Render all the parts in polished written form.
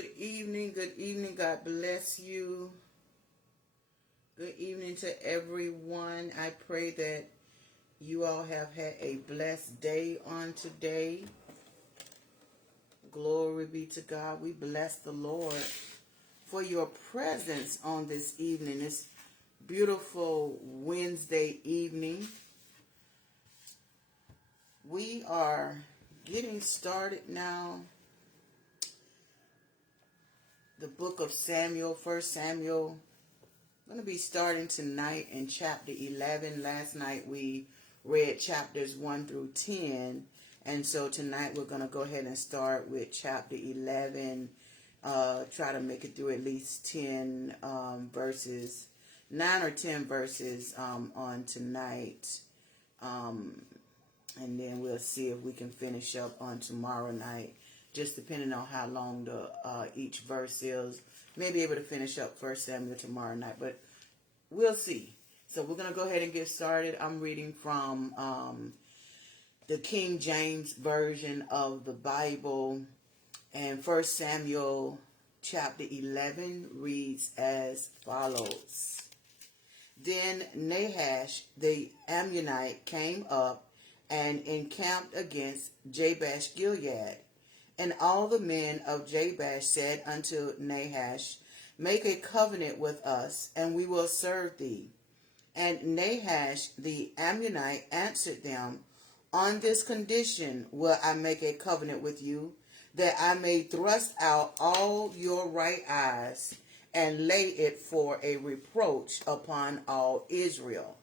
Good evening. Good evening. God bless you. Good evening to everyone. I pray that you all have had a blessed day on today. Glory be to God. We bless the Lord for your presence on this evening, this beautiful Wednesday evening. We are getting started now. The book of Samuel, 1 Samuel. I'm going to be starting tonight in chapter 11. Last night we read chapters 1 through 10. And so tonight we're going to go ahead and start with chapter 11. Try to make it through at least 10 verses, 9 or 10 verses on tonight. And then we'll see if we can finish up on tomorrow night. Just depending on how long each verse is. May be able to finish up 1 Samuel tomorrow night, but we'll see. So we're going to go ahead and get started. I'm reading from the King James Version of the Bible. And 1 Samuel chapter 11 reads as follows. Then Nahash the Ammonite came up and encamped against Jabesh Gilead. And all the men of Jabesh said unto Nahash, Make a covenant with us, and we will serve thee. And Nahash the Ammonite answered them, On this condition will I make a covenant with you, that I may thrust out all your right eyes, and lay it for a reproach upon all Israel.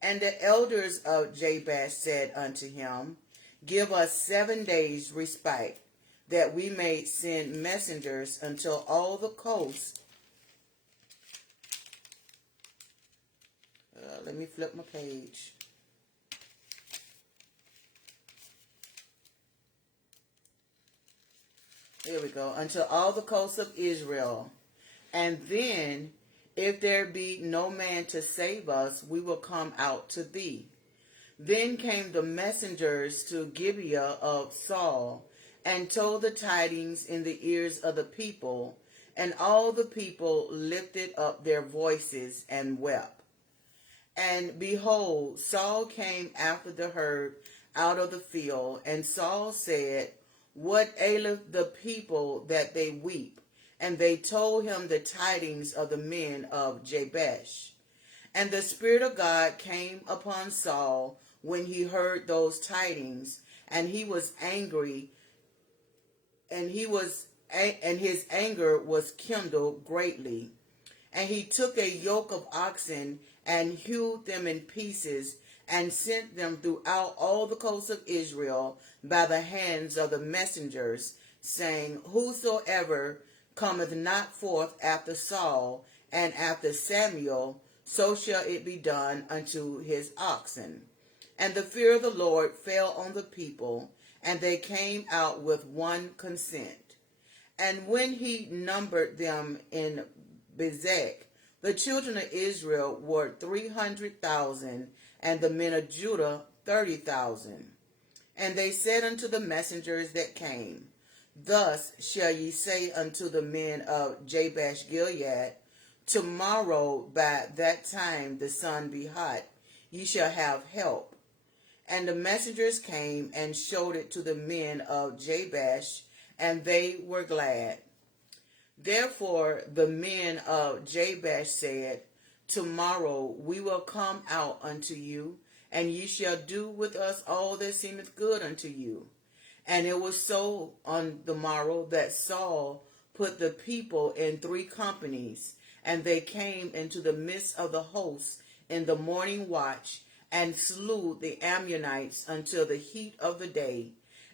And the elders of Jabesh said unto him, Give us 7 days' respite, that we may send messengers until all the coast. Let me flip my page. There we go. Until all the coasts of Israel. And then, if there be no man to save us, we will come out to thee. Then came the messengers to Gibeah of Saul, and told the tidings in the ears of the people, and all the people lifted up their voices and wept. And behold, Saul came after the herd out of the field, and Saul said, What aileth the people that they weep? And they told him the tidings of the men of Jabesh. And the Spirit of God came upon Saul when he heard those tidings, and he was angry, and his anger was kindled greatly. And he took a yoke of oxen and hewed them in pieces, and sent them throughout all the coasts of Israel by the hands of the messengers, saying, Whosoever cometh not forth after Saul and after Samuel, so shall it be done unto his oxen. And the fear of the Lord fell on the people, and they came out with one consent. And when he numbered them in Bezek, the children of Israel were 300,000, and the men of Judah 30,000. And they said unto the messengers that came, Thus shall ye say unto the men of Jabesh Gilead, Tomorrow by that time the sun be hot, ye shall have help. And the messengers came and showed it to the men of Jabesh, and they were glad. Therefore the men of Jabesh said, Tomorrow we will come out unto you, and ye shall do with us all that seemeth good unto you. And it was so on the morrow that Saul put the people in 3 companies, and they came into the midst of the host in the morning watch, and slew the Ammonites until the heat of the day.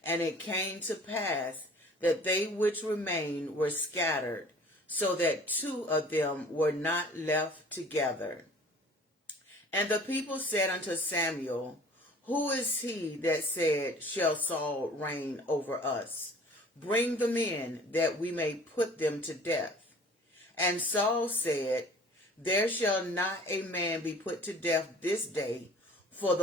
And it came to pass that they which remained were scattered, so that 2 of them were not left together. And the people said unto Samuel, Who is he that said, Shall Saul reign over us? Bring them in, that we may put them to death. And Saul said, There shall not a man be put to death this day, for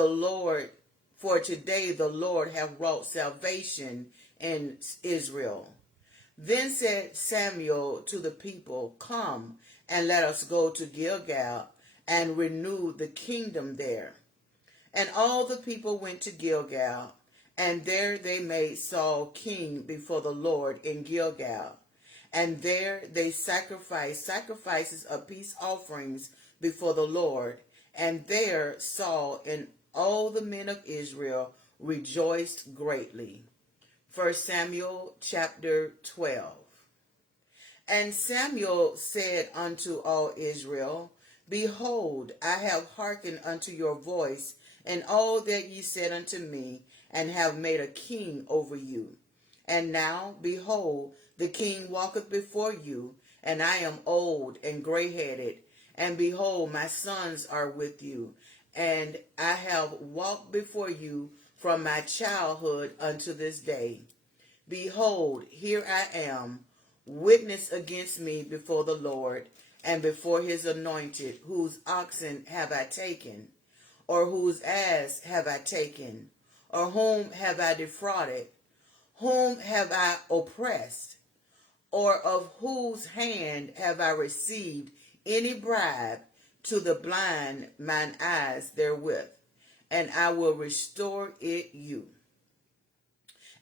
today the Lord hath wrought salvation in Israel. Then said Samuel to the people, Come, and let us go to Gilgal, and renew the kingdom there. And all the people went to Gilgal, and there they made Saul king before the Lord in Gilgal. And there they sacrificed sacrifices of peace offerings before the Lord. And there Saul and all the men of Israel rejoiced greatly. 1 Samuel chapter 12. And Samuel said unto all Israel, Behold, I have hearkened unto your voice, and all that ye said unto me, and have made a king over you. And now, behold, the king walketh before you, and I am old and gray-headed, and behold, my sons are with you, and I have walked before you from my childhood unto this day. Behold, here I am, witness against me before the Lord, and before his anointed, whose oxen have I taken, or whose ass have I taken, or whom have I defrauded, whom have I oppressed, or of whose hand have I received any bribe to the blind mine eyes therewith, and I will restore it you.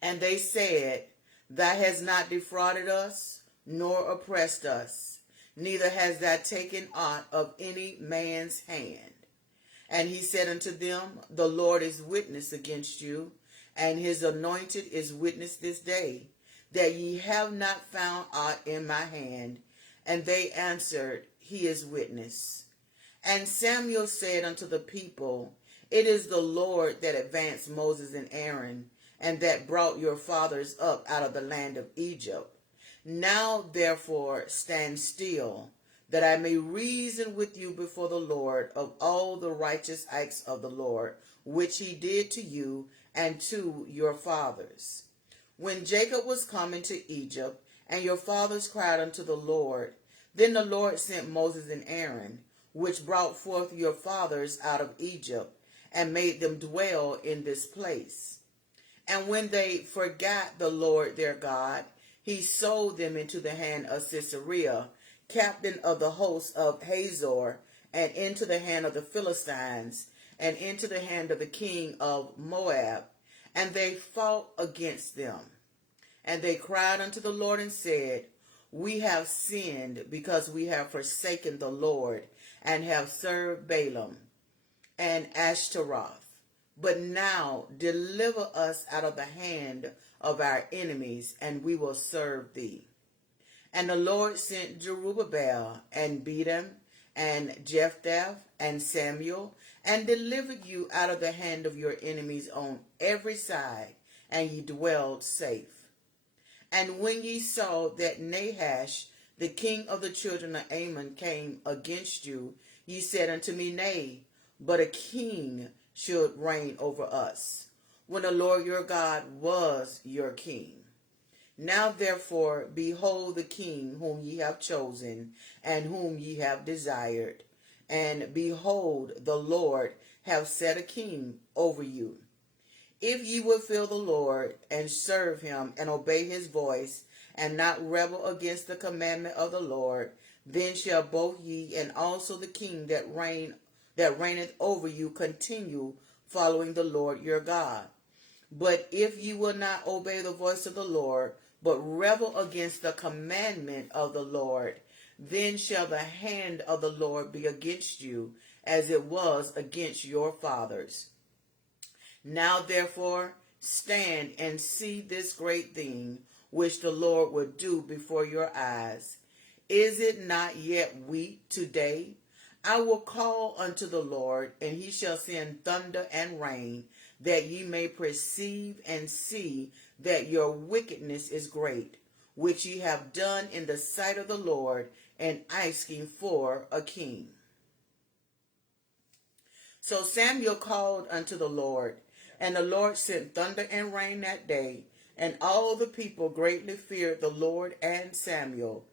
And they said, Thou hast not defrauded us, nor oppressed us, neither hast thou taken aught of any man's hand. And he said unto them, The Lord is witness against you, and his anointed is witness this day, that ye have not found aught in my hand. And they answered, He is witness. And Samuel said unto the people, It is the Lord that advanced Moses and Aaron, and that brought your fathers up out of the land of Egypt. Now therefore stand still, that I may reason with you before the Lord of all the righteous acts of the Lord, which he did to you and to your fathers. When Jacob was come into Egypt, and your fathers cried unto the Lord, then the Lord sent Moses and Aaron, which brought forth your fathers out of Egypt, and made them dwell in this place. And when they forgot the Lord their God, he sold them into the hand of Sisera, captain of the host of Hazor, and into the hand of the Philistines, and into the hand of the king of Moab. And they fought against them. And they cried unto the Lord and said, We have sinned, because we have forsaken the Lord, and have served Balaam and Ashtaroth. But now deliver us out of the hand of our enemies, and we will serve thee. And the Lord sent Jerubbaal, and Bedam, and Jephthah, and Samuel, and delivered you out of the hand of your enemies on every side, and ye dwelled safe. And when ye saw that Nahash, the king of the children of Ammon, came against you, ye said unto me, Nay, but a king should reign over us, when the Lord your God was your king. Now therefore, behold the king whom ye have chosen, and whom ye have desired. And behold, the Lord hath set a king over you. If ye will fear the Lord, and serve him, and obey his voice, and not rebel against the commandment of the Lord, then shall both ye and also the king that reigneth over you continue following the Lord your God. But if ye will not obey the voice of the Lord, but rebel against the commandment of the Lord, then shall the hand of the Lord be against you, as it was against your fathers. Now therefore stand and see this great thing, which the Lord will do before your eyes. Is it not yet wheat today? I will call unto the Lord, and he shall send thunder and rain, that ye may perceive and see that your wickedness is great, which ye have done in the sight of the Lord, and asking for a king. So Samuel called unto the Lord, and the Lord sent thunder and rain that day, and all the people greatly feared the Lord and Samuel.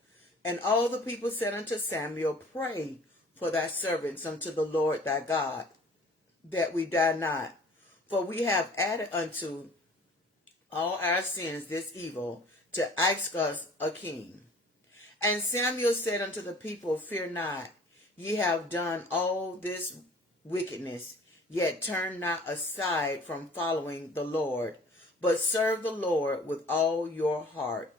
And all the people said unto Samuel, Pray for thy servants unto the Lord thy God, that we die not. For we have added unto all our sins this evil, to ask us a king. And Samuel said unto the people, Fear not, ye have done all this wickedness, yet turn not aside from following the Lord, but serve the Lord with all your heart.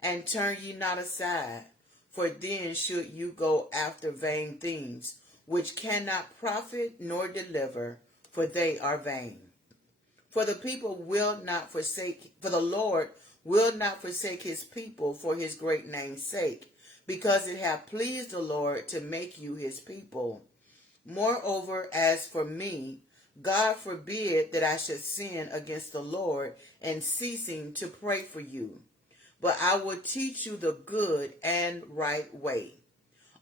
And turn ye not aside, for then should you go after vain things, which cannot profit nor deliver, for they are vain. For the Lord will not forsake his people for his great name's sake, because it hath pleased the Lord to make you his people. Moreover, as for me, God forbid that I should sin against the Lord in ceasing to pray for you. But I will teach you the good and right way.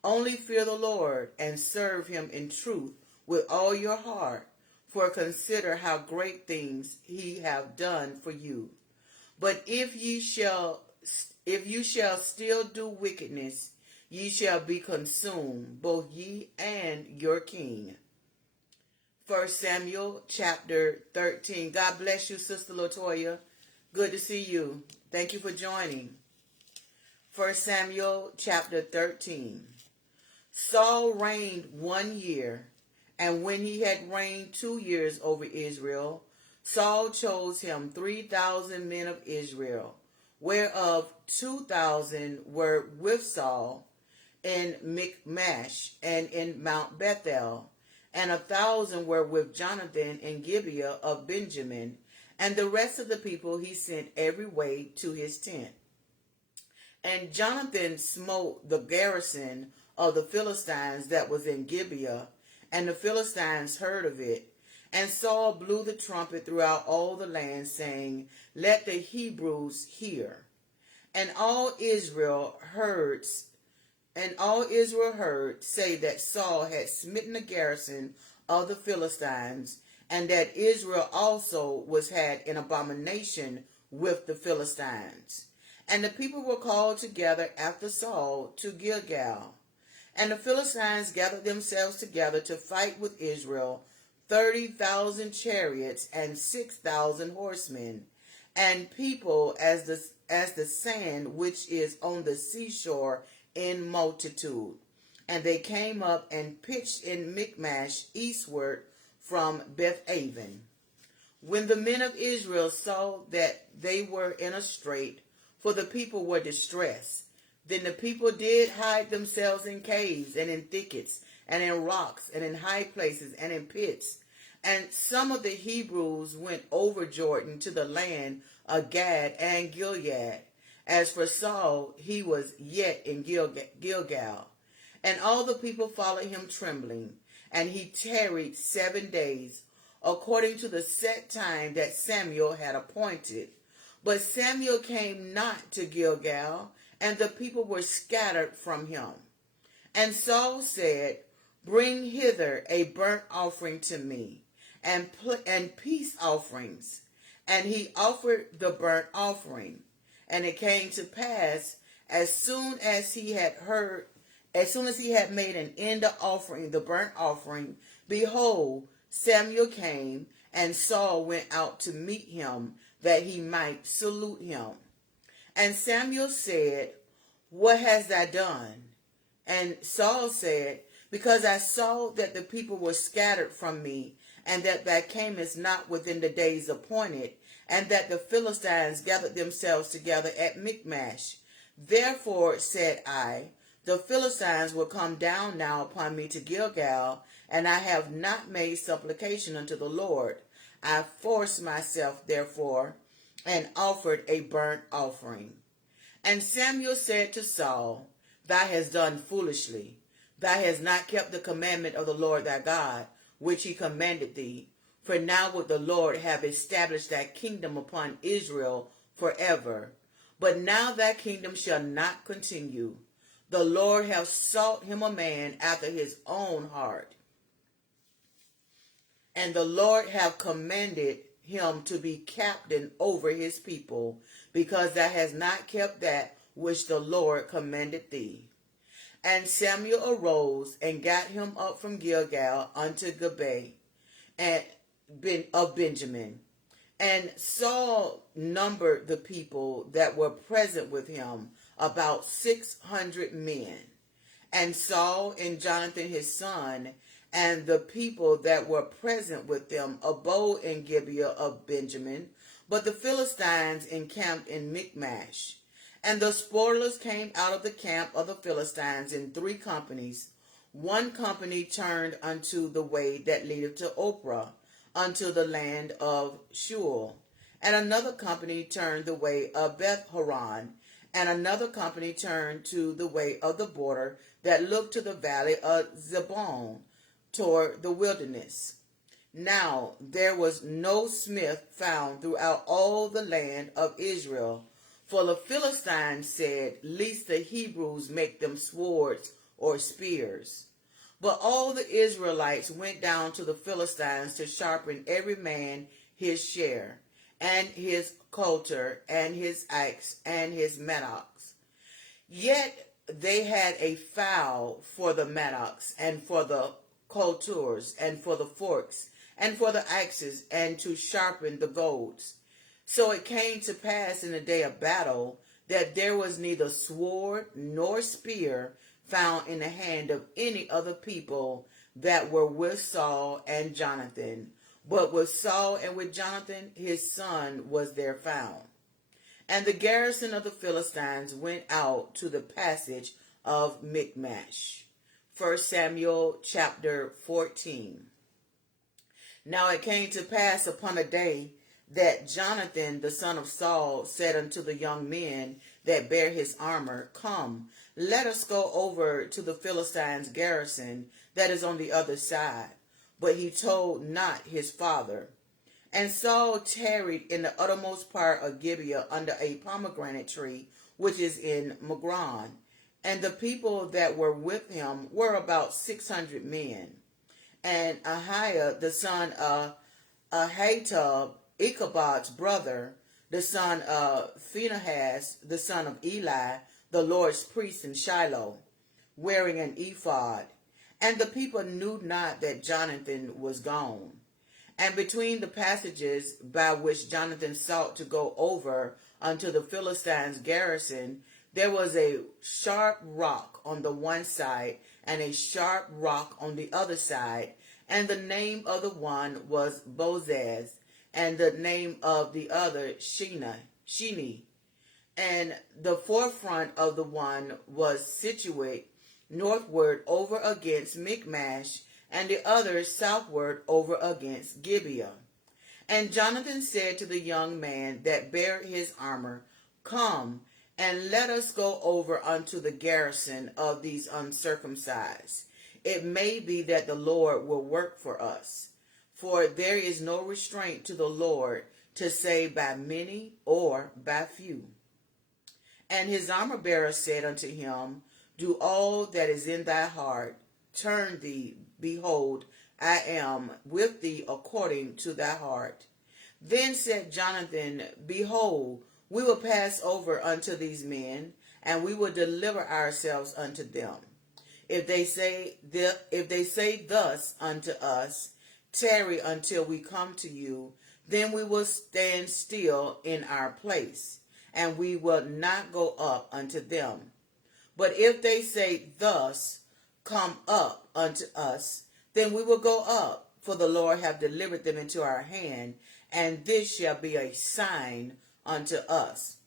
Only fear the Lord and serve him in truth with all your heart, for consider how great things he hath done for you. But if you shall still do wickedness, ye shall be consumed, both ye and your king. 1 Samuel chapter 13. God bless you, Sister Latoya. Good to see you. Thank you for joining. 1 Samuel chapter 13. Saul reigned 1 year, and when he had reigned 2 years over Israel, Saul chose him 3,000 men of Israel, whereof 2,000 were with Saul in Michmash and in Mount Bethel, and 1,000 were with Jonathan in Gibeah of Benjamin, and the rest of the people he sent every way to his tent. And Jonathan smote the garrison of the Philistines that was in Gibeah, and the Philistines heard of it. And Saul blew the trumpet throughout all the land, saying, Let the Hebrews hear. And all Israel heard say that Saul had smitten the garrison of the Philistines, and that Israel also was had in abomination with the Philistines. And the people were called together after Saul to Gilgal. And the Philistines gathered themselves together to fight with Israel, 30,000 chariots and 6,000 horsemen, and people as the sand which is on the seashore in multitude. And they came up and pitched in Michmash eastward from Bethaven. When the men of Israel saw that they were in a strait, for the people were distressed, then the people did hide themselves in caves and in thickets and in rocks and in high places and in pits. And some of the Hebrews went over Jordan to the land of Gad and Gilead. As for Saul, he was yet in Gilgal. And all the people followed him trembling, and he tarried 7 days, according to the set time that Samuel had appointed. But Samuel came not to Gilgal, and the people were scattered from him. And Saul said, Bring hither a burnt offering to me, and peace offerings. And he offered the burnt offering. And it came to pass, as soon as he had made an end of offering the burnt offering, behold, Samuel came, and Saul went out to meet him, that he might salute him. And Samuel said, What hast thou done? And Saul said, Because I saw that the people were scattered from me, and that thou camest not within the days appointed, and that the Philistines gathered themselves together at Michmash. Therefore said I, The Philistines will come down now upon me to Gilgal, and I have not made supplication unto the Lord. I forced myself, therefore, and offered a burnt offering. And Samuel said to Saul, Thou hast done foolishly. Thou hast not kept the commandment of the Lord thy God, which he commanded thee. For now would the Lord have established thy kingdom upon Israel forever. But now thy kingdom shall not continue. The Lord hath sought him a man after his own heart. And the Lord hath commanded him to be captain over his people, because thou hast not kept that which the Lord commanded thee. And Samuel arose and got him up from Gilgal unto Gibeah of Benjamin. And Saul numbered the people that were present with him, about 600 men. And Saul and Jonathan his son and the people that were present with them abode in Gibeah of Benjamin, but the Philistines encamped in Michmash. And the spoilers came out of the camp of the Philistines in 3 companies. One company turned unto the way that leadeth to Ophrah, unto the land of Shual. And another company turned the way of Beth-horon, and another company turned to the way of the border that looked to the valley of Zebulun, toward the wilderness. Now there was no smith found throughout all the land of Israel, for the Philistines said, lest the Hebrews make them swords or spears. But all the Israelites went down to the Philistines to sharpen every man his share, and his coulter, and his axe, and his mattocks. Yet they had a file for the mattocks, and for the coulters, and for the forks, and for the axes, and to sharpen the goads. So it came to pass in the day of battle that there was neither sword nor spear found in the hand of any other people that were with Saul and Jonathan, but with Saul and with Jonathan his son was there found. And the garrison of the Philistines went out to the passage of Michmash. 1 Samuel chapter 14. Now it came to pass upon a day that Jonathan the son of Saul said unto the young men that bare his armor, Come, let us go over to the Philistines' garrison that is on the other side. But he told not his father. And Saul tarried in the uttermost part of Gibeah under a pomegranate tree, which is in Migron. And the people that were with him were about 600 men. And Ahiah, the son of Ahitub, Ichabod's brother, the son of Phinehas, the son of Eli, the Lord's priest in Shiloh, wearing an ephod. And the people knew not that Jonathan was gone. And between the passages by which Jonathan sought to go over unto the Philistines' garrison, there was a sharp rock on the one side, and a sharp rock on the other side. And the name of the one was Bozez, and the name of the other Shini. And the forefront of the one was situate northward over against Michmash, and the other southward over against Gibeah. And Jonathan said to the young man that bare his armor, Come, and let us go over unto the garrison of these uncircumcised. It may be that the Lord will work for us. For there is no restraint to the Lord to save by many or by few. And his armor bearer said unto him, Do all that is in thy heart. Turn thee, behold, I am with thee according to thy heart. Then said Jonathan, Behold, we will pass over unto these men, and we will deliver ourselves unto them. If they say thus unto us, Tarry until we come to you, then we will stand still in our place, and we will not go up unto them. But if they say thus, Come up unto us, then we will go up, for the Lord hath delivered them into our hand, and this shall be a sign unto us.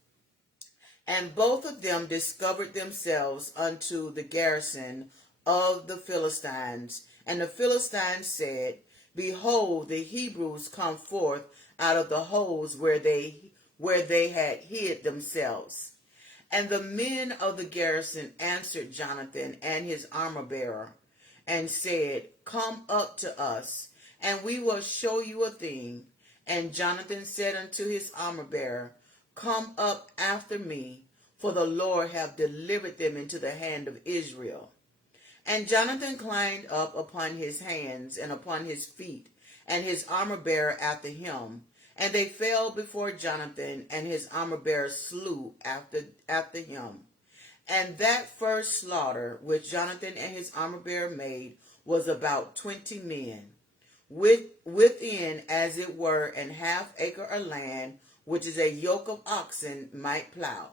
And both of them discovered themselves unto the garrison of the Philistines. And the Philistines said, Behold, the Hebrews come forth out of the holes where they had hid themselves. And the men of the garrison answered Jonathan and his armor bearer, and said, Come up to us, and we will show you a thing. And Jonathan said unto his armor bearer, Come up after me, for the Lord hath delivered them into the hand of Israel. And Jonathan climbed up upon his hands and upon his feet, and his armor bearer after him. And they fell before Jonathan, and his armor bearer slew after him. And that first slaughter which Jonathan and his armor bearer made was about 20 men. within as it were an half acre of land, which is a yoke of oxen might plow.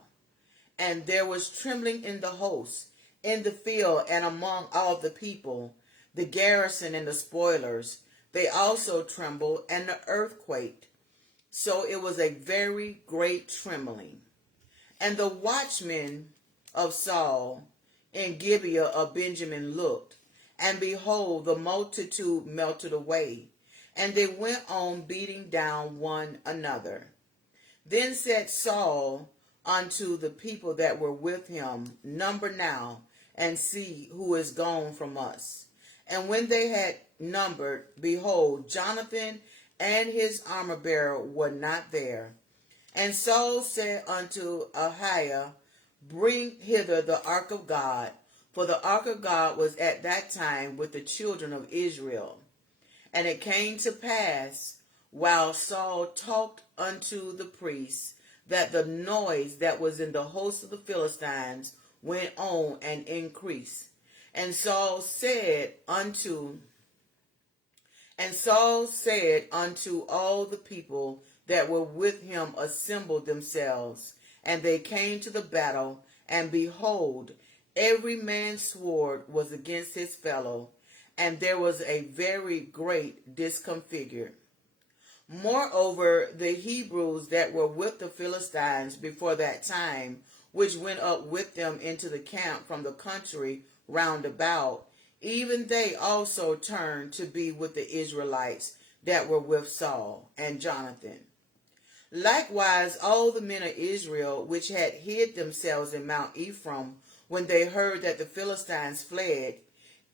And there was trembling in the host, in the field, and among all the people, the garrison and the spoilers. They also trembled, and the earth quaked. So it was a very great trembling. And the watchmen of Saul in Gibeah of Benjamin looked, and behold, the multitude melted away, and they went on beating down one another. Then said Saul unto the people that were with him, Number now, and see who is gone from us. And when they had numbered, behold, Jonathan and his armor-bearer were not there. And Saul said unto Ahiah, Bring hither the ark of God, for the ark of God was at that time with the children of Israel. And it came to pass, while Saul talked unto the priests, that the noise that was in the host of the Philistines went on and increased. And Saul said unto all the people that were with him, Assemble themselves. And they came to the battle, and behold, every man's sword was against his fellow, and there was a very great discomfigure. Moreover, the Hebrews that were with the Philistines before that time, which went up with them into the camp from the country round about, even they also turned to be with the Israelites that were with Saul and Jonathan. Likewise, all the men of Israel, which had hid themselves in Mount Ephraim, when they heard that the Philistines fled,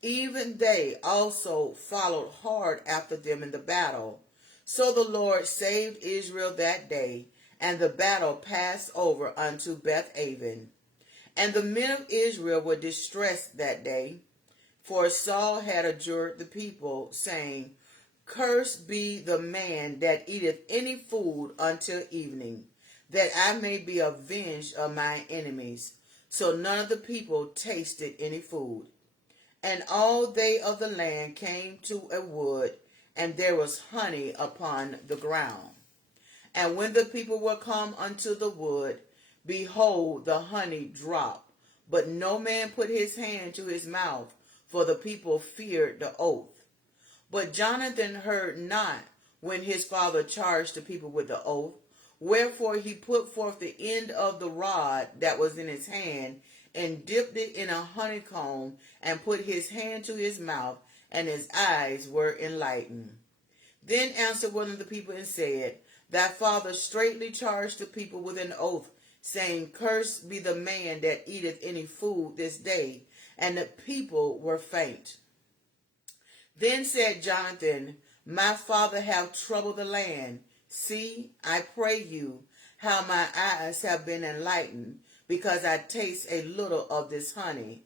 even they also followed hard after them in the battle. So the Lord saved Israel that day, and the battle passed over unto Beth-aven. And the men of Israel were distressed that day, for Saul had adjured the people, saying, Cursed be the man that eateth any food until evening, that I may be avenged of my enemies. So none of the people tasted any food. And all they of the land came to a wood, and there was honey upon the ground. And when the people were come unto the wood, behold, the honey dropped, but no man put his hand to his mouth, for the people feared the oath. But Jonathan heard not when his father charged the people with the oath. Wherefore he put forth the end of the rod that was in his hand, and dipped it in a honeycomb, and put his hand to his mouth, and his eyes were enlightened. Then answered one of the people and said, Thy father straitly charged the people with an oath, saying, Cursed be the man that eateth any food this day. And the people were faint. Then said Jonathan, My father hath troubled the land. See, I pray you, how my eyes have been enlightened, because I taste a little of this honey.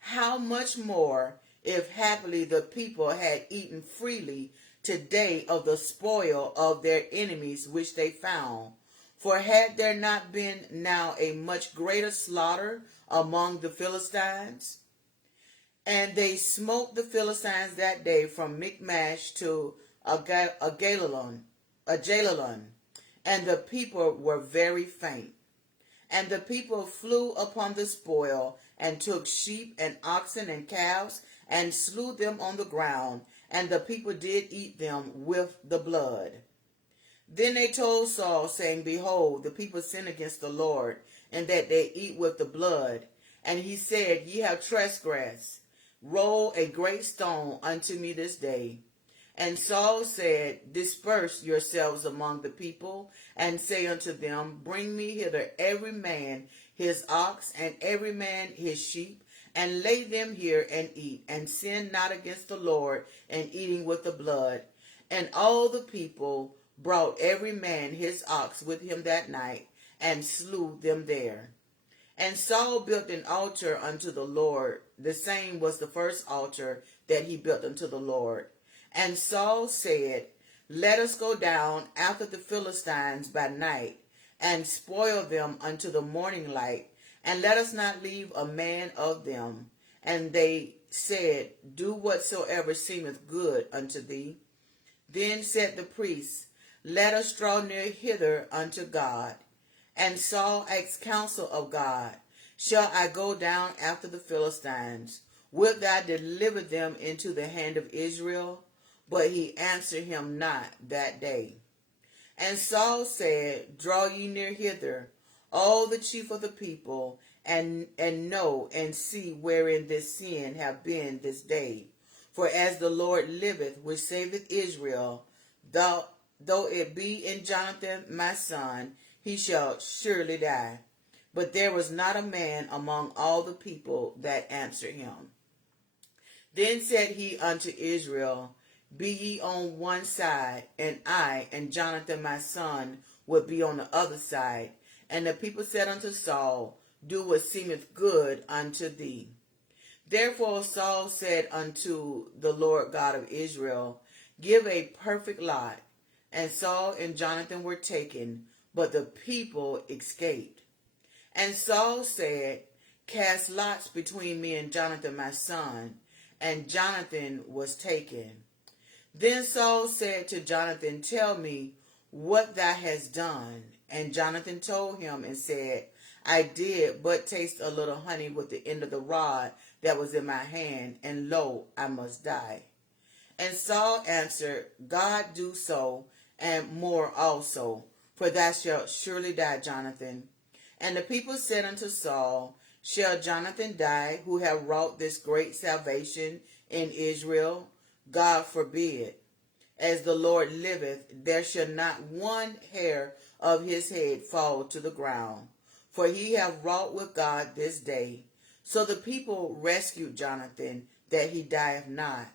How much more, if happily the people had eaten freely today of the spoil of their enemies which they found? For had there not been now a much greater slaughter among the Philistines? And they smote the Philistines that day from Michmash to Ajalon, and the people were very faint. And the people flew upon the spoil, and took sheep and oxen and calves, and slew them on the ground, and the people did eat them with the blood. Then they told Saul, saying, Behold, the people sin against the Lord, and that they eat with the blood. And he said, Ye have transgressed. Roll a great stone unto me this day. And Saul said, Disperse yourselves among the people, and say unto them, Bring me hither every man his ox, and every man his sheep, and lay them here and eat, and sin not against the Lord in eating with the blood. And all the people brought every man his ox with him that night, and slew them there. And Saul built an altar unto the Lord. The same was the first altar that he built unto the Lord. And Saul said, Let us go down after the Philistines by night, and spoil them unto the morning light, and let us not leave a man of them. And they said, Do whatsoever seemeth good unto thee. Then said the priests, Let us draw near hither unto God. And Saul asked counsel of God, Shall I go down after the Philistines? Wilt thou deliver them into the hand of Israel? But he answered him not that day. And Saul said, Draw ye near hither, all the chief of the people, and know and see wherein this sin have been this day. For as the Lord liveth, which saveth Israel, though it be in Jonathan my son, he shall surely die. But there was not a man among all the people that answered him. Then said he unto Israel, Be ye on one side, and I and Jonathan my son will be on the other side. And the people said unto Saul, Do what seemeth good unto thee. Therefore Saul said unto the Lord God of Israel, Give a perfect lot. And Saul and Jonathan were taken, but the people escaped. And Saul said, Cast lots between me and Jonathan my son. And Jonathan was taken. Then Saul said to Jonathan, Tell me what thou hast done. And Jonathan told him and said, I did but taste a little honey with the end of the rod that was in my hand, and lo, I must die. And Saul answered, God do so, and more also, for thou shalt surely die, Jonathan. And the people said unto Saul, Shall Jonathan die, who have wrought this great salvation in Israel? God forbid. As the Lord liveth, there shall not one hair of his head fall to the ground. For he hath wrought with God this day. So the people rescued Jonathan, that he dieth not.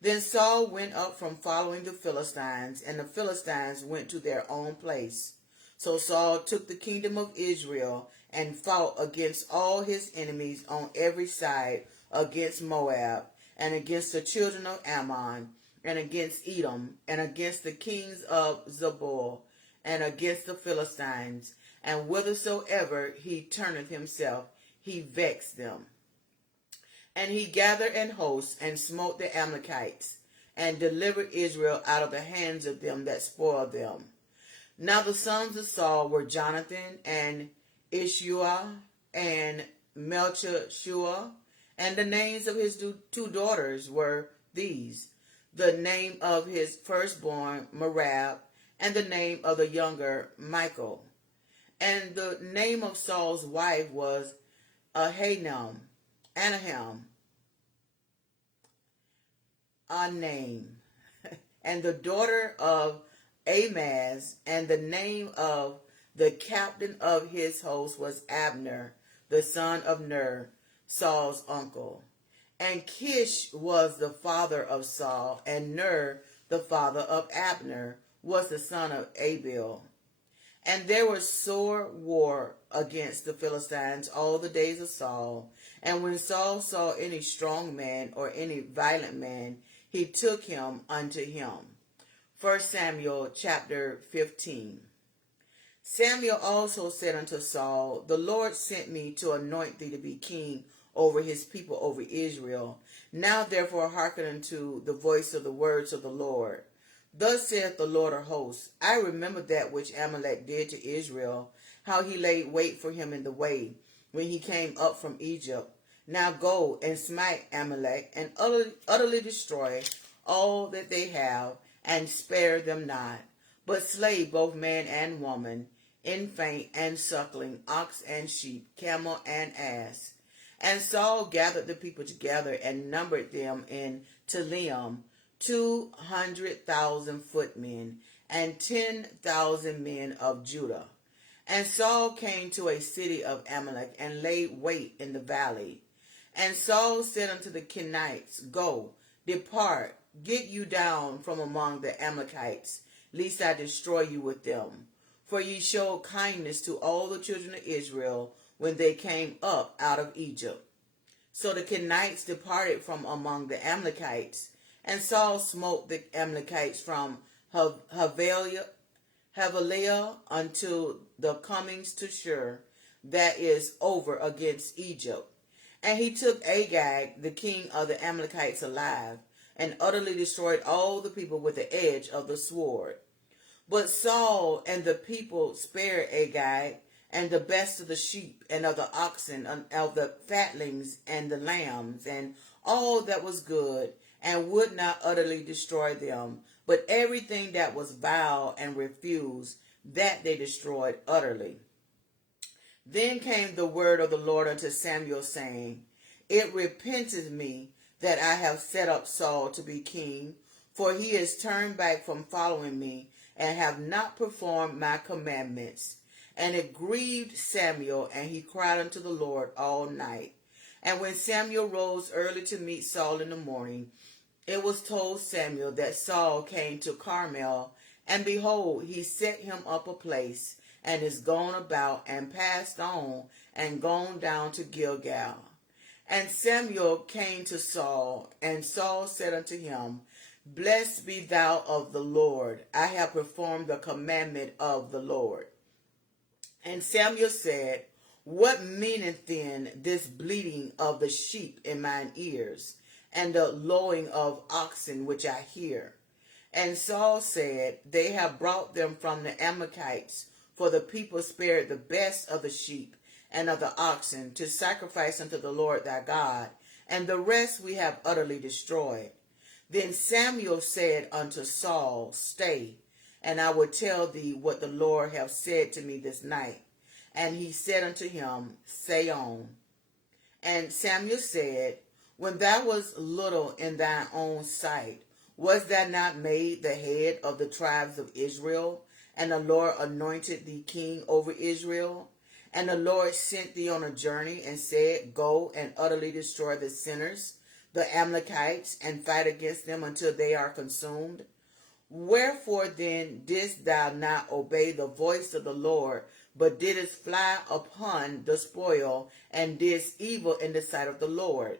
Then Saul went up from following the Philistines, and the Philistines went to their own place. So Saul took the kingdom of Israel and fought against all his enemies on every side, against Moab, and against the children of Ammon, and against Edom, and against the kings of Zebul, and against the Philistines. And whithersoever he turneth himself, he vexed them. And he gathered an host, and smote the Amalekites, and delivered Israel out of the hands of them that spoiled them. Now the sons of Saul were Jonathan, and Ishua, and Melchishua, and the names of his two daughters were these: the name of his firstborn Merab, and the name of the younger Michal. And the name of Saul's wife was Anahem, a name. And the daughter of Amaz, and the name of the captain of his host was Abner, the son of Ner, Saul's uncle. And Kish was the father of Saul, and Ner, the father of Abner, was the son of Abiel. And there was sore war against the Philistines all the days of Saul. And when Saul saw any strong man or any violent man, he took him unto him. 1 Samuel chapter 15. Samuel also said unto Saul, The Lord sent me to anoint thee to be king over his people, over Israel. Now therefore hearken unto the voice of the words of the Lord. Thus saith the Lord of hosts, I remember that which Amalek did to Israel, how he laid wait for him in the way, when he came up from Egypt. Now go and smite Amalek, and utterly destroy all that they have, and spare them not, but slay both man and woman, infant and suckling, ox and sheep, camel and ass. And Saul gathered the people together, and numbered them in Telaim, 200,000 footmen, and 10,000 men of Judah. And Saul came to a city of Amalek, and laid wait in the valley. And Saul said unto the Kenites, Go, depart, get you down from among the Amalekites, lest I destroy you with them. For ye showed kindness to all the children of Israel when they came up out of Egypt. So the Kenites departed from among the Amalekites, and Saul smote the Amalekites from Havilah unto the comings to Shur, that is over against Egypt. And he took Agag, the king of the Amalekites, alive, and utterly destroyed all the people with the edge of the sword. But Saul and the people spared Agag and the best of the sheep and of the oxen and of the fatlings and the lambs and all that was good, and would not utterly destroy them, but everything that was vile and refused, that they destroyed utterly. Then came the word of the Lord unto Samuel, saying, It repenteth me that I have set up Saul to be king, for he is turned back from following me, and have not performed my commandments. And it grieved Samuel, and he cried unto the Lord all night. And when Samuel rose early to meet Saul in the morning, it was told Samuel that Saul came to Carmel, and behold, he set him up a place, and is gone about, and passed on, and gone down to Gilgal. And Samuel came to Saul, and Saul said unto him, Blessed be thou of the Lord. I have performed the commandment of the Lord. And Samuel said, What meaneth then this bleating of the sheep in mine ears, and the lowing of oxen which I hear? And Saul said, They have brought them from the Amalekites, for the people spared the best of the sheep and of the oxen to sacrifice unto the Lord thy God, and the rest we have utterly destroyed. Then Samuel said unto Saul, Stay, and I will tell thee what the Lord hath said to me this night. And he said unto him, Say on. And Samuel said, When thou wast little in thine own sight, was thou not made the head of the tribes of Israel? And the Lord anointed thee king over Israel? And the Lord sent thee on a journey, and said, Go and utterly destroy the sinners, the Amalekites, and fight against them until they are consumed? Wherefore then didst thou not obey the voice of the Lord, but didst fly upon the spoil, and didst evil in the sight of the Lord?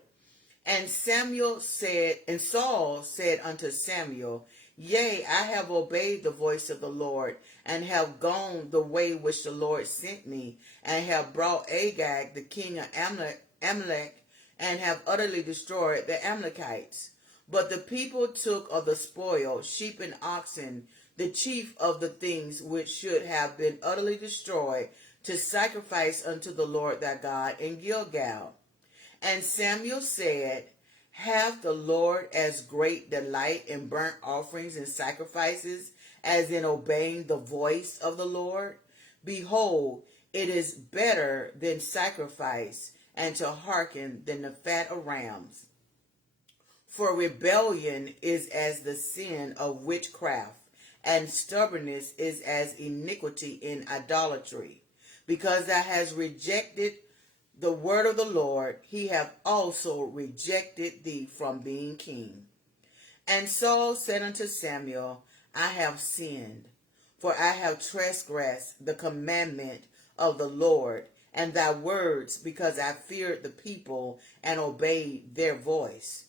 And Saul said unto Samuel, Yea, I have obeyed the voice of the Lord, and have gone the way which the Lord sent me, and have brought Agag the king of Amalek, and have utterly destroyed the Amalekites. But the people took of the spoil sheep and oxen, the chief of the things which should have been utterly destroyed, to sacrifice unto the Lord thy God in Gilgal. And Samuel said, Hath the Lord as great delight in burnt offerings and sacrifices as in obeying the voice of the Lord? Behold, it is better than sacrifice, and to hearken than the fat of rams. For rebellion is as the sin of witchcraft, and stubbornness is as iniquity in idolatry. Because thou hast rejected the word of the Lord, he hath also rejected thee from being king. And Saul said unto Samuel, I have sinned, for I have transgressed the commandment of the Lord, and thy words, because I feared the people, and obeyed their voice.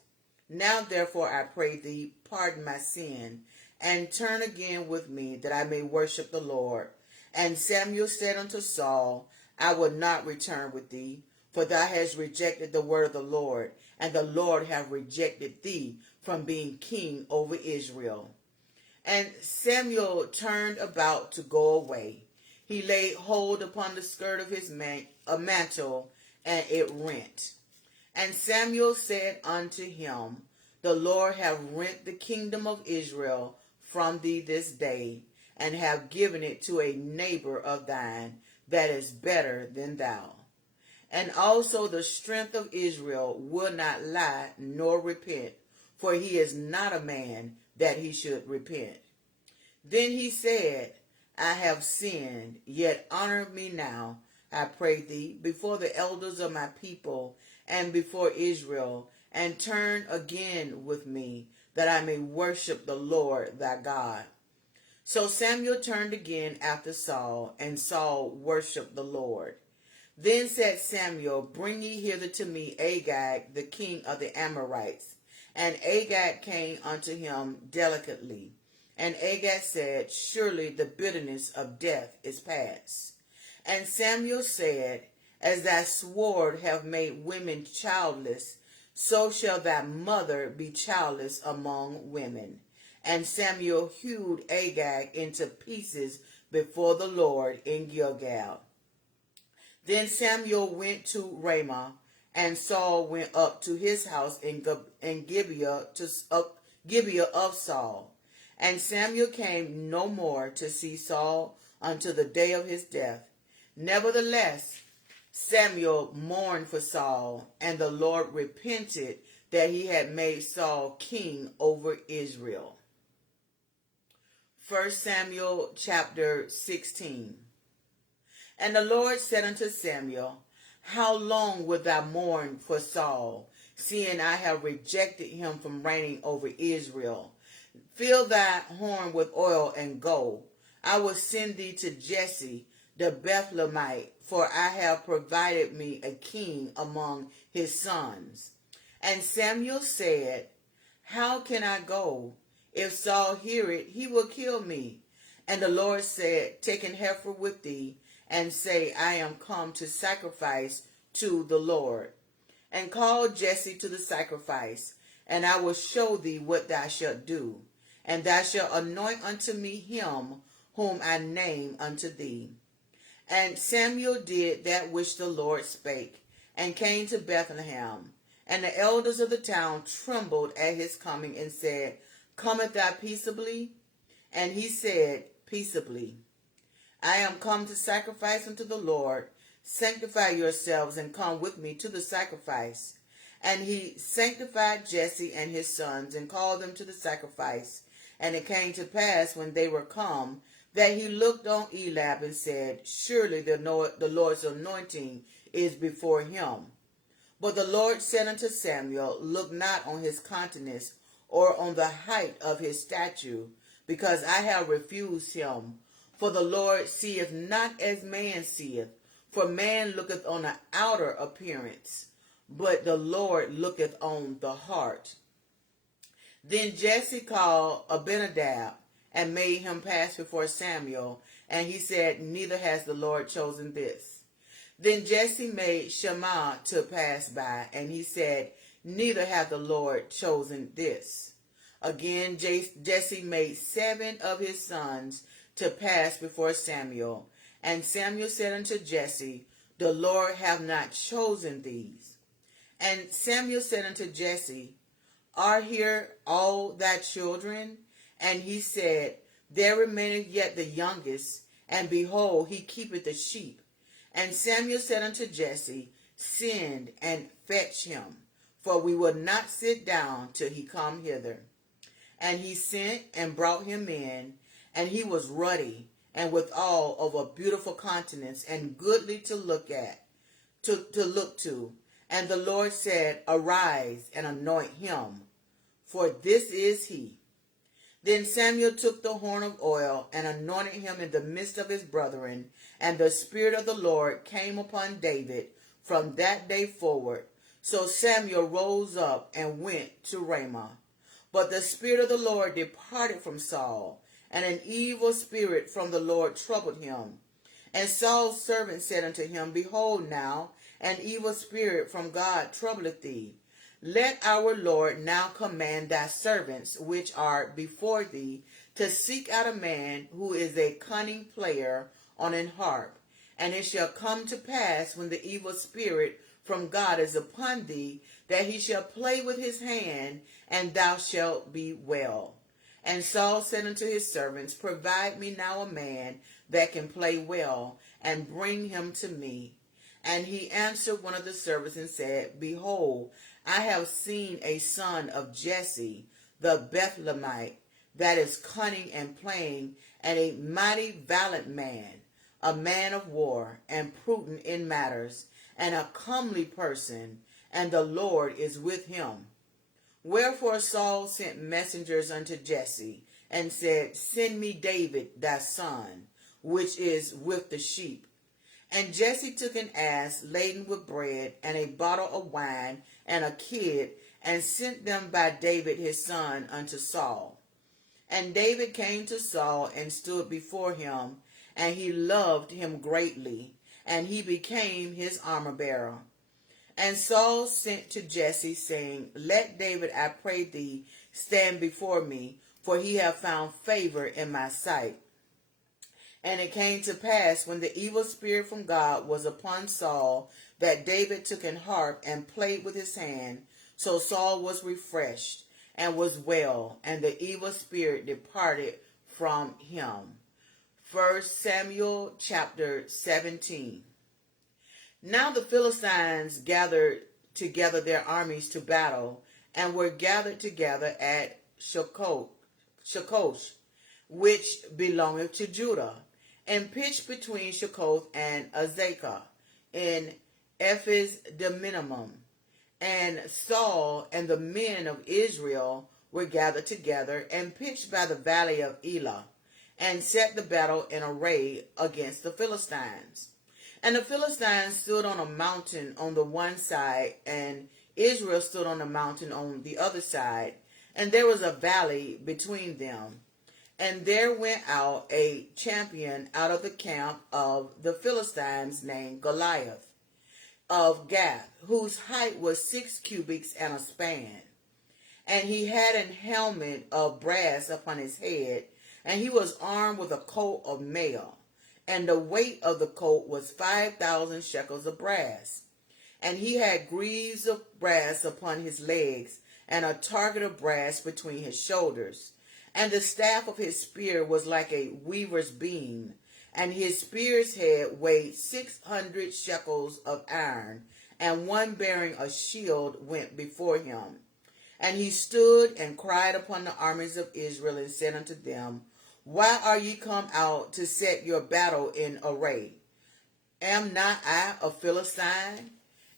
Now therefore I pray thee, pardon my sin, and turn again with me, that I may worship the Lord. And Samuel said unto Saul, I will not return with thee, for thou hast rejected the word of the Lord, and the Lord hath rejected thee from being king over Israel. And Samuel turned about to go away. He laid hold upon the skirt of his mantle, and it rent. And Samuel said unto him, The Lord hath rent the kingdom of Israel from thee this day, and have given it to a neighbor of thine that is better than thou. And also the strength of Israel will not lie nor repent, for he is not a man that he should repent. Then he said, I have sinned, yet honor me now, I pray thee, before the elders of my people and before Israel, and turn again with me, that I may worship the Lord thy God. So Samuel turned again after Saul, and Saul worshipped the Lord. Then said Samuel, Bring ye hither to me Agag, the king of the Amorites. And Agag came unto him delicately. And Agag said, Surely the bitterness of death is past. And Samuel said, As thy sword hath made women childless, so shall thy mother be childless among women. And Samuel hewed Agag into pieces before the Lord in Gilgal. Then Samuel went to Ramah, and Saul went up to his house in Gibeah of Saul. And Samuel came no more to see Saul until the day of his death. Nevertheless, Samuel mourned for Saul, and the Lord repented that he had made Saul king over Israel. 1 Samuel chapter 16. And the Lord said unto Samuel, How long wilt thou mourn for Saul, seeing I have rejected him from reigning over Israel? Fill thy horn with oil and go. I will send thee to Jesse the Bethlehemite, for I have provided me a king among his sons. And Samuel said, How can I go? If Saul hear it, he will kill me. And the Lord said, Take an heifer with thee, and say, I am come to sacrifice to the Lord. And call Jesse to the sacrifice, and I will show thee what thou shalt do. And thou shalt anoint unto me him whom I name unto thee. And Samuel did that which the Lord spake, and came to Bethlehem. And the elders of the town trembled at his coming, and said, Cometh thou peaceably? And he said, Peaceably. I am come to sacrifice unto the Lord. Sanctify yourselves, and come with me to the sacrifice. And he sanctified Jesse and his sons, and called them to the sacrifice. And it came to pass, when they were come, that he looked on Eliab and said, Surely the Lord's anointing is before him. But the Lord said unto Samuel, Look not on his countenance, or on the height of his stature, because I have refused him. For the Lord seeth not as man seeth, for man looketh on the outer appearance, but the Lord looketh on the heart. Then Jesse called Abinadab, and made him pass before Samuel, and he said, Neither has the Lord chosen this. Then Jesse made Shammah to pass by, and he said, Neither hath the Lord chosen this. Again Jesse made 7 of his sons to pass before Samuel. And Samuel said unto Jesse, The Lord hath not chosen these. And Samuel said unto Jesse, Are here all thy children? And he said, There remaineth yet the youngest, and behold, he keepeth the sheep. And Samuel said unto Jesse, Send and fetch him, for we will not sit down till he come hither. And he sent and brought him in, and he was ruddy, and withal of a beautiful countenance, and goodly to look at, to look to. And the Lord said, Arise and anoint him, for this is he. Then Samuel took the horn of oil and anointed him in the midst of his brethren, and the Spirit of the Lord came upon David from that day forward. So Samuel rose up and went to Ramah. But the Spirit of the Lord departed from Saul, and an evil spirit from the Lord troubled him. And Saul's servant said unto him, Behold now, an evil spirit from God troubleth thee. Let our Lord now command thy servants which are before thee to seek out a man who is a cunning player on an harp. And it shall come to pass, when the evil spirit from God is upon thee, that he shall play with his hand, and thou shalt be well. And Saul said unto his servants, Provide me now a man that can play well, and bring him to me. And he answered one of the servants and said, Behold, I have seen a son of Jesse, the Bethlehemite, that is cunning and plain, and a mighty valiant man, a man of war, and prudent in matters, and a comely person, and the Lord is with him. Wherefore Saul sent messengers unto Jesse, and said, Send me David thy son, which is with the sheep. And Jesse took an ass laden with bread, and a bottle of wine, and a kid, and sent them by David his son unto Saul. And David came to Saul, and stood before him, and he loved him greatly, and he became his armor-bearer. And Saul sent to Jesse, saying, Let David, I pray thee, stand before me, for he hath found favor in my sight. And it came to pass, when the evil spirit from God was upon Saul, that David took an harp and played with his hand. So Saul was refreshed and was well, and the evil spirit departed from him. 1 Samuel chapter 17. Now the Philistines gathered together their armies to battle, and were gathered together at Shekosh, which belongeth to Judah, and pitched between Shekoth and Azekah in Ephes Dammim. And Saul and the men of Israel were gathered together, and pitched by the valley of Elah, and set the battle in array against the Philistines. And the Philistines stood on a mountain on the one side, and Israel stood on a mountain on the other side, and there was a valley between them. And there went out a champion out of the camp of the Philistines, named Goliath, of Gath, whose height was 6 cubits and a span. And he had an helmet of brass upon his head, and he was armed with a coat of mail. And the weight of the coat was 5,000 shekels of brass. And he had greaves of brass upon his legs, and a target of brass between his shoulders. And the staff of his spear was like a weaver's beam, and his spear's head weighed 600 shekels of iron, and one bearing a shield went before him. And he stood and cried upon the armies of Israel, and said unto them, Why are ye come out to set your battle in array? Am not I a Philistine,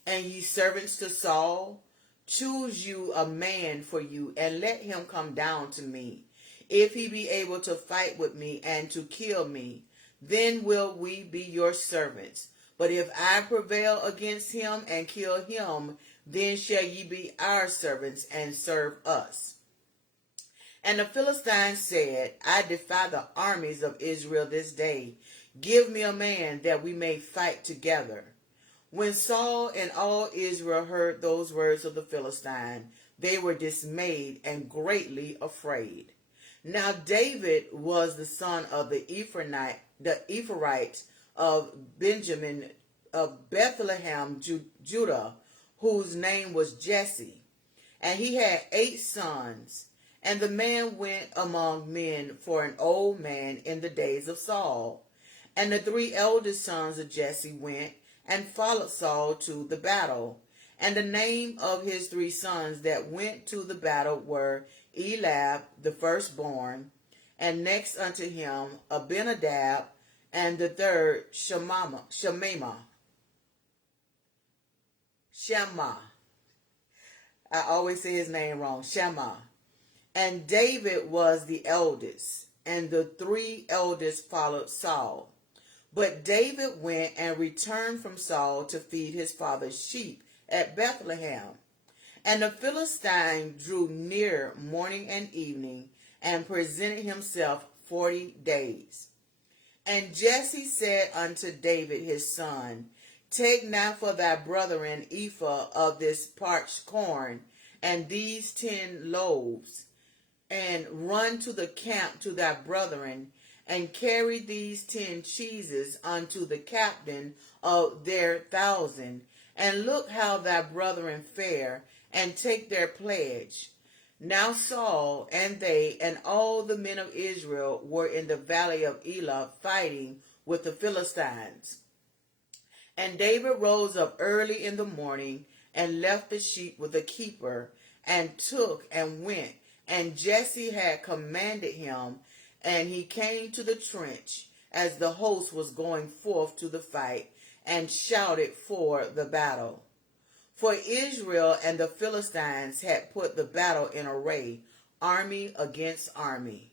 and ye servants to Saul? Choose you a man for you, and let him come down to me. If he be able to fight with me and to kill me, then will we be your servants. But if I prevail against him and kill him, then shall ye be our servants and serve us. And the Philistines said, I defy the armies of Israel this day. Give me a man that we may fight together. When Saul and all Israel heard those words of the Philistine, they were dismayed and greatly afraid. Now David was the son of the Ephraite of Benjamin of Bethlehem, Judah, whose name was Jesse. And he had 8 sons. And the man went among men for an old man in the days of Saul. And the 3 eldest sons of Jesse went and followed Saul to the battle. And the name of his 3 sons that went to the battle were Eliab, the firstborn, and next unto him Abinadab, and the third Shema. I always say his name wrong. Shema. And David was the eldest, and the 3 eldest followed Saul. But David went and returned from Saul to feed his father's sheep at Bethlehem. And the Philistine drew near morning and evening, and presented himself 40 days. And Jesse said unto David his son, Take now for thy brethren ephah of this parched corn, and these 10 loaves, and run to the camp to thy brethren, and carry these 10 cheeses unto the captain of their 1,000, and look how thy brethren fare, and take their pledge. Now Saul and they and all the men of Israel were in the valley of Elah fighting with the Philistines. And David rose up early in the morning and left the sheep with the keeper, and took and went. And Jesse had commanded him, and he came to the trench as the host was going forth to the fight, and shouted for the battle. For Israel and the Philistines had put the battle in array, army against army.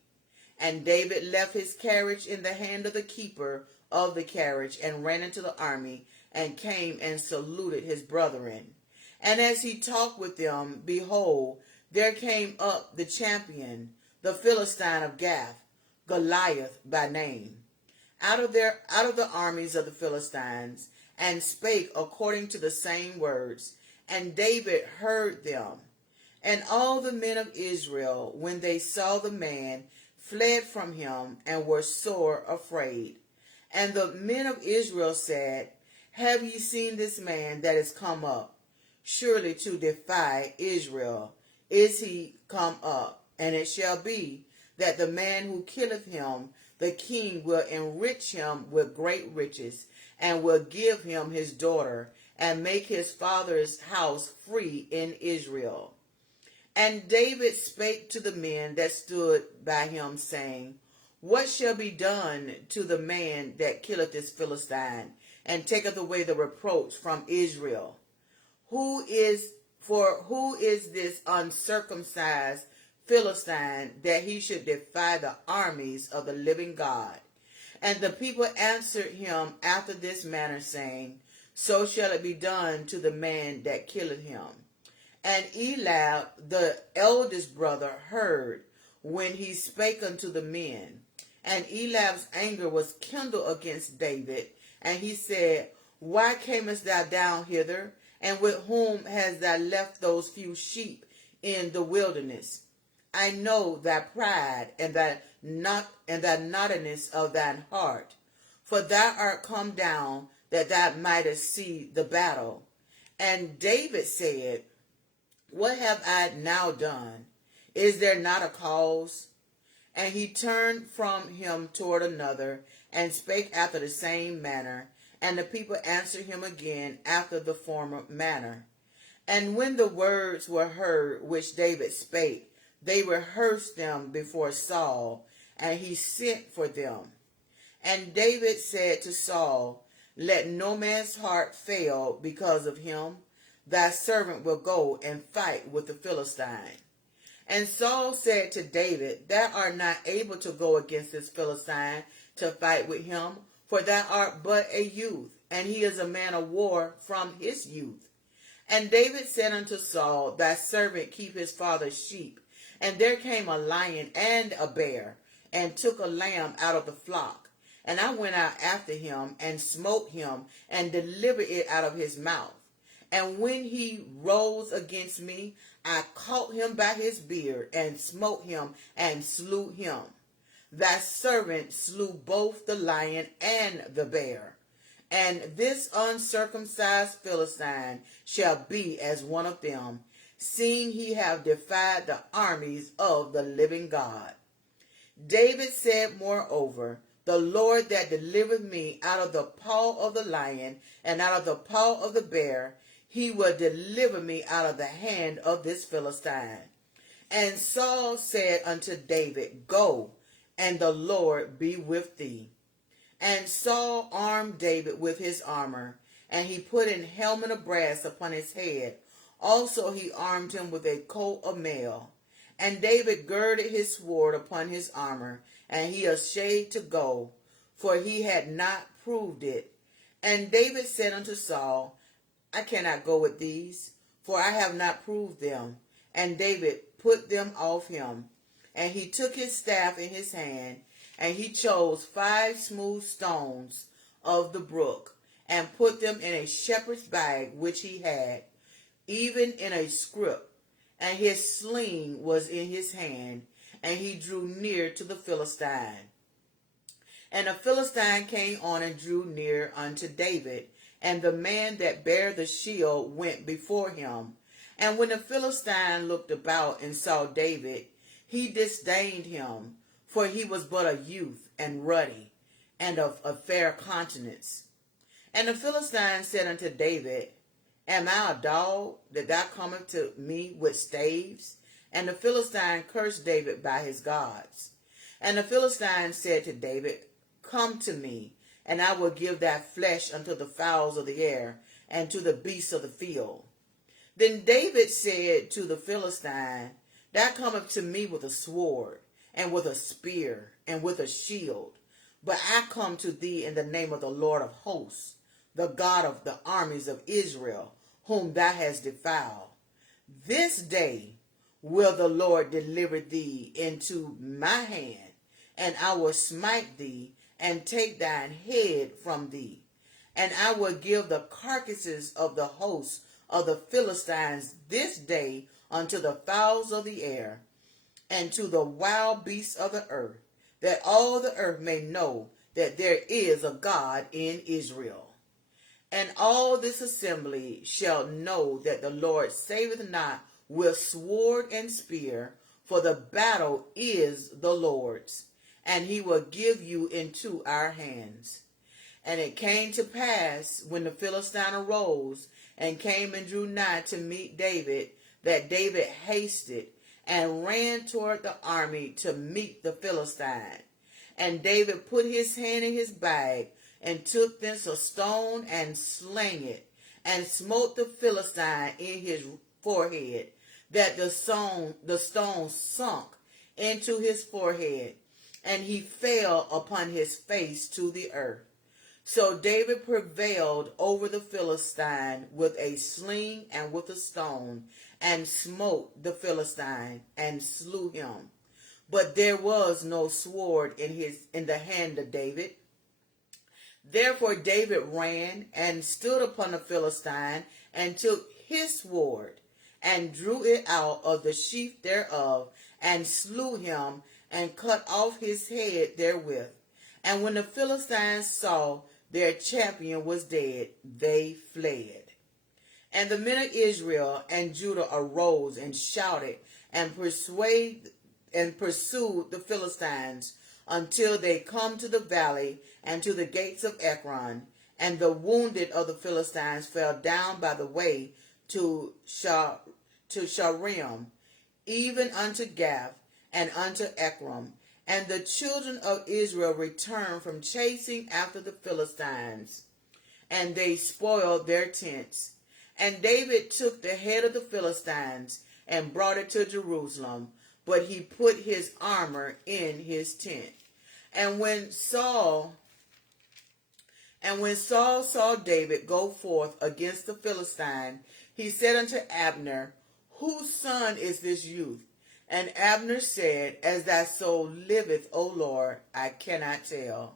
And David left his carriage in the hand of the keeper of the carriage, and ran into the army, and came and saluted his brethren. And as he talked with them, behold, there came up the champion, the Philistine of Gath, Goliath by name, out of the armies of the Philistines, and spake according to the same words. And David heard them. And all the men of Israel, when they saw the man, fled from him and were sore afraid. And the men of Israel said, Have ye seen this man that is come up? Surely to defy Israel is he come up. And it shall be that the man who killeth him, the king will enrich him with great riches, and will give him his daughter, and make his father's house free in Israel. And David spake to the men that stood by him, saying, What shall be done to the man that killeth this Philistine, and taketh away the reproach from Israel? Who is this uncircumcised Philistine, that he should defy the armies of the living God? And the people answered him after this manner, saying, So shall it be done to the man that killeth him. And Eliab, the eldest brother, heard when he spake unto the men. And Eliab's anger was kindled against David, and he said, Why camest thou down hither? And with whom hast thou left those few sheep in the wilderness? I know thy pride and thy naughtiness of thine heart. For thou art come down that thou mightest see the battle. And David said, What have I now done? Is there not a cause? And he turned from him toward another, and spake after the same manner. And the people answered him again after the former manner. And when the words were heard which David spake, they rehearsed them before Saul, and he sent for them. And David said to Saul, Let no man's heart fail because of him. Thy servant will go and fight with the Philistine. And Saul said to David, Thou art not able to go against this Philistine to fight with him, for thou art but a youth, and he is a man of war from his youth. And David said unto Saul, Thy servant keep his father's sheep. And there came a lion and a bear, and took a lamb out of the flock. And I went out after him, and smote him, and delivered it out of his mouth. And when he rose against me, I caught him by his beard, and smote him, and slew him. Thy servant slew both the lion and the bear. And this uncircumcised Philistine shall be as one of them, seeing he have defied the armies of the living God. David said moreover, The Lord that delivered me out of the paw of the lion and out of the paw of the bear, he will deliver me out of the hand of this Philistine. And Saul said unto David, Go, and the Lord be with thee. And Saul armed David with his armor, and he put an helmet of brass upon his head. Also he armed him with a coat of mail. And David girded his sword upon his armor, and he essayed to go, for he had not proved it. And David said unto Saul, I cannot go with these, for I have not proved them. And David put them off him. And he took his staff in his hand, and he chose 5 smooth stones of the brook, and put them in a shepherd's bag which he had, even in a scrip. And his sling was in his hand, and he drew near to the Philistine. And the Philistine came on and drew near unto David, and the man that bare the shield went before him. And when the Philistine looked about and saw David, he disdained him, for he was but a youth and ruddy, and of a fair countenance. And the Philistine said unto David, Am I a dog that thou comest to me with staves? And the Philistine cursed David by his gods. And the Philistine said to David, Come to me, and I will give thy flesh unto the fowls of the air, and to the beasts of the field. Then David said to the Philistine, Thou comest to me with a sword, and with a spear, and with a shield. But I come to thee in the name of the Lord of hosts, the God of the armies of Israel, whom thou hast defiled. This day will the Lord deliver thee into my hand, and I will smite thee, and take thine head from thee. And I will give the carcasses of the hosts of the Philistines this day unto the fowls of the air, and to the wild beasts of the earth, that all the earth may know that there is a God in Israel. And all this assembly shall know that the Lord saveth not with sword and spear, for the battle is the Lord's, and he will give you into our hands. And it came to pass, when the Philistine arose and came and drew nigh to meet David, that David hasted and ran toward the army to meet the Philistine. And David put his hand in his bag, and took thence a stone, and slang it, and smote the Philistine in his forehead, that the stone sunk into his forehead, and he fell upon his face to the earth. So David prevailed over the Philistine with a sling and with a stone, and smote the Philistine, and slew him. But there was no sword in the hand of David. Therefore David ran and stood upon the Philistine, and took his sword, and drew it out of the sheath thereof, and slew him, and cut off his head therewith. And when the Philistines saw their champion was dead, they fled. And the men of Israel and Judah arose and shouted, and pursued the Philistines until they come to the valley and to the gates of Ekron. And the wounded of the Philistines fell down by the way to Shaaraim, even unto Gath, and unto Ekron. And the children of Israel returned from chasing after the Philistines, and they spoiled their tents. And David took the head of the Philistines and brought it to Jerusalem, but he put his armor in his tent. And when Saul saw David go forth against the Philistine, he said unto Abner, Whose son is this youth? And Abner said, As thy soul liveth, O Lord, I cannot tell.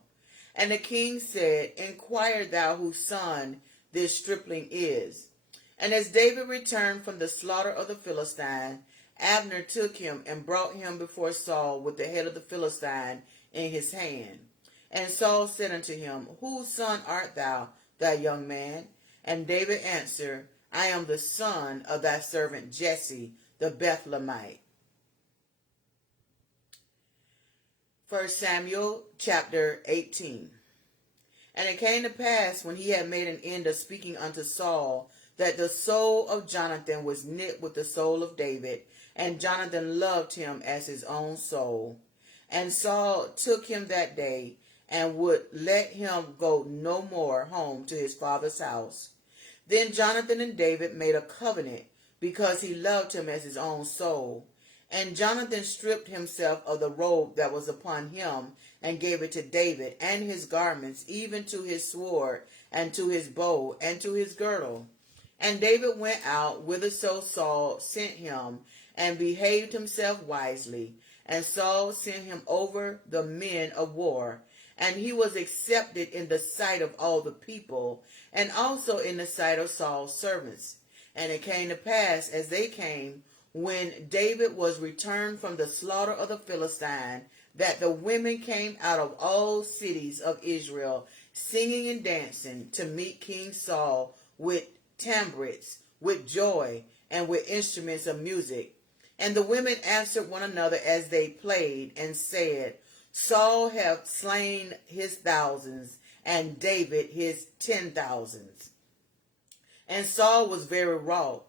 And the king said, Inquire thou whose son this stripling is. And as David returned from the slaughter of the Philistine, Abner took him and brought him before Saul with the head of the Philistine in his hand. And Saul said unto him, Whose son art thou, thy young man? And David answered, I am the son of thy servant Jesse the Bethlehemite. 1 Samuel chapter 18. And it came to pass, when he had made an end of speaking unto Saul, that the soul of Jonathan was knit with the soul of David, and Jonathan loved him as his own soul. And Saul took him that day, and would let him go no more home to his father's house. Then Jonathan and David made a covenant, because he loved him as his own soul. And Jonathan stripped himself of the robe that was upon him, and gave it to David, and his garments, even to his sword, and to his bow, and to his girdle. And David went out whitherso Saul sent him, and behaved himself wisely. And Saul sent him over the men of war. And he was accepted in the sight of all the people, and also in the sight of Saul's servants. And it came to pass, as they came, when David was returned from the slaughter of the Philistine, that the women came out of all cities of Israel, singing and dancing, to meet King Saul with timbrels, with joy, and with instruments of music. And the women answered one another as they played, and said, Saul hath slain his thousands, and David his 10,000s. And Saul was very wroth,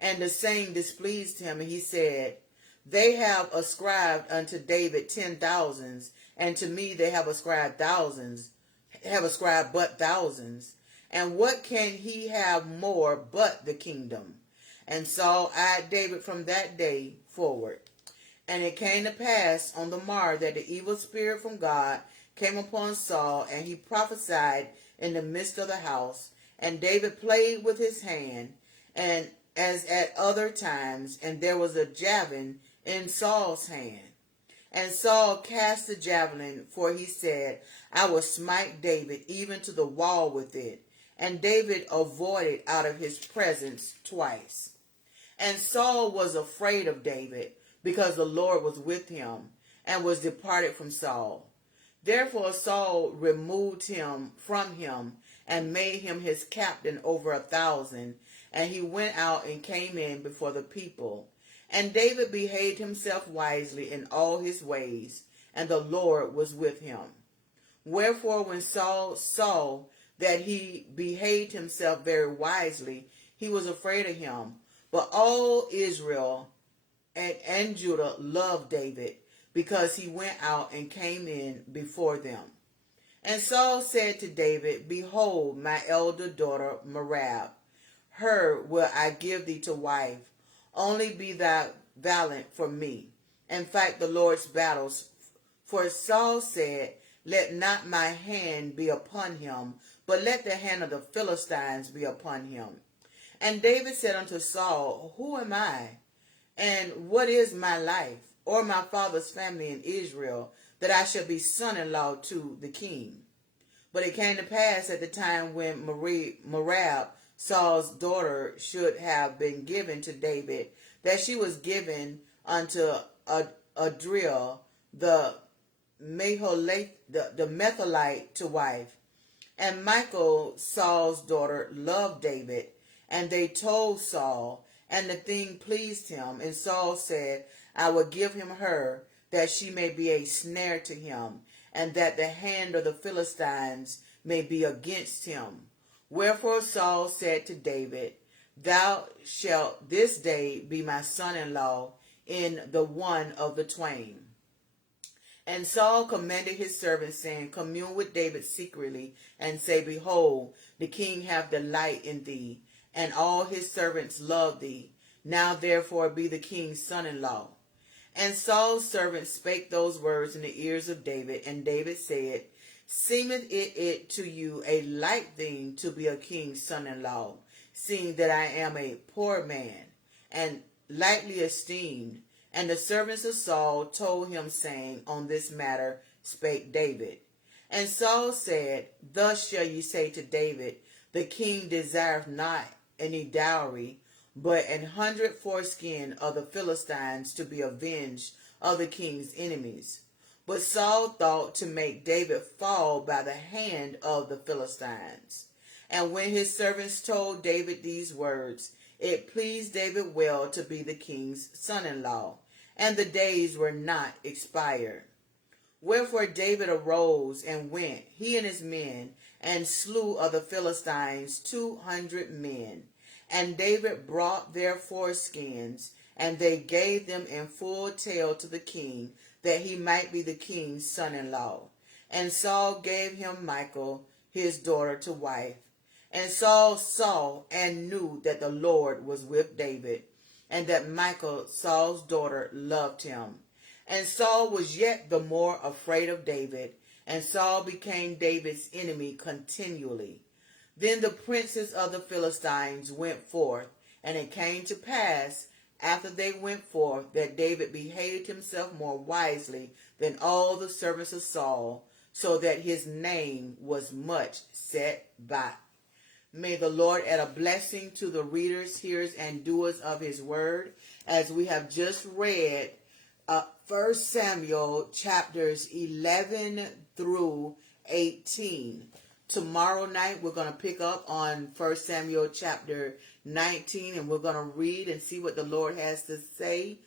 and the saying displeased him, and he said, They have ascribed unto David 10,000s, and to me they have ascribed but thousands. And what can he have more but the kingdom? And Saul eyed David from that day forward. And it came to pass on the morrow that the evil spirit from God came upon Saul, and he prophesied in the midst of the house. And David played with his hand, and as at other times, and there was a javelin in Saul's hand. And Saul cast the javelin, for he said, I will smite David even to the wall with it. and David avoided out of his presence twice. And Saul was afraid of David, because the Lord was with him, and was departed from Saul. Therefore Saul removed him from him, and made him his captain over 1,000, and he went out and came in before the people. And David behaved himself wisely in all his ways, and the Lord was with him. Wherefore when Saul saw that he behaved himself very wisely, he was afraid of him. But all Israel and Judah loved David, because he went out and came in before them. And Saul said to David, Behold, my elder daughter Merab, her will I give thee to wife. Only be thou valiant for me, and fight the Lord's battles. For Saul said, Let not my hand be upon him, but let the hand of the Philistines be upon him. And David said unto Saul, Who am I, and what is my life, or my father's family in Israel, that I should be son-in-law to the king? But it came to pass at the time when Merab, Saul's daughter, should have been given to David, that she was given unto Adriel the Metholite to wife. And Michal, Saul's daughter, loved David, and they told Saul, and the thing pleased him. And Saul said, I will give him her, that she may be a snare to him, and that the hand of the Philistines may be against him. Wherefore Saul said to David, Thou shalt this day be my son-in-law in the one of the twain. And Saul commanded his servants, saying, Commune with David secretly, and say, Behold, the king hath delight in thee, and all his servants love thee. Now therefore be the king's son-in-law. And Saul's servants spake those words in the ears of David, and David said, Seemeth it to you a light thing to be a king's son-in-law, seeing that I am a poor man, and lightly esteemed? And the servants of Saul told him, saying, On this matter spake David. And Saul said, Thus shall ye say to David, The king desireth not any dowry, but 100 foreskin of the Philistines to be avenged of the king's enemies. But Saul thought to make David fall by the hand of the Philistines. And when his servants told David these words, it pleased David well to be the king's son-in-law, and the days were not expired. Wherefore David arose and went, he and his men, and slew of the Philistines 200 men. And David brought their foreskins, and they gave them in full tale to the king, that he might be the king's son-in-law. And Saul gave him Michal, his daughter, to wife. And Saul saw and knew that the Lord was with David, and that Michal, Saul's daughter, loved him. And Saul was yet the more afraid of David, and Saul became David's enemy continually. Then the princes of the Philistines went forth, and it came to pass, after they went forth, that David behaved himself more wisely than all the servants of Saul, so that his name was much set by. May the Lord add a blessing to the readers, hearers, and doers of his word, as we have just read 1 Samuel chapters 11 through 18. Tomorrow night we're going to pick up on 1 Samuel chapter 19, and we're going to read and see what the Lord has to say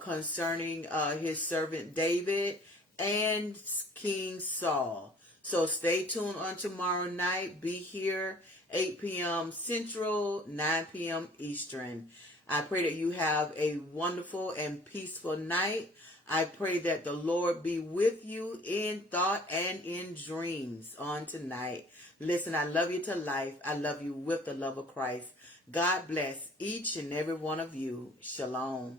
concerning his servant David and King Saul. So stay tuned on tomorrow night. Be here 8 p.m. Central, 9 p.m. Eastern. I pray that you have a wonderful and peaceful night. I pray that the Lord be with you in thought and in dreams on tonight. Listen, I love you to life. I love you with the love of Christ. God bless each and every one of you. Shalom.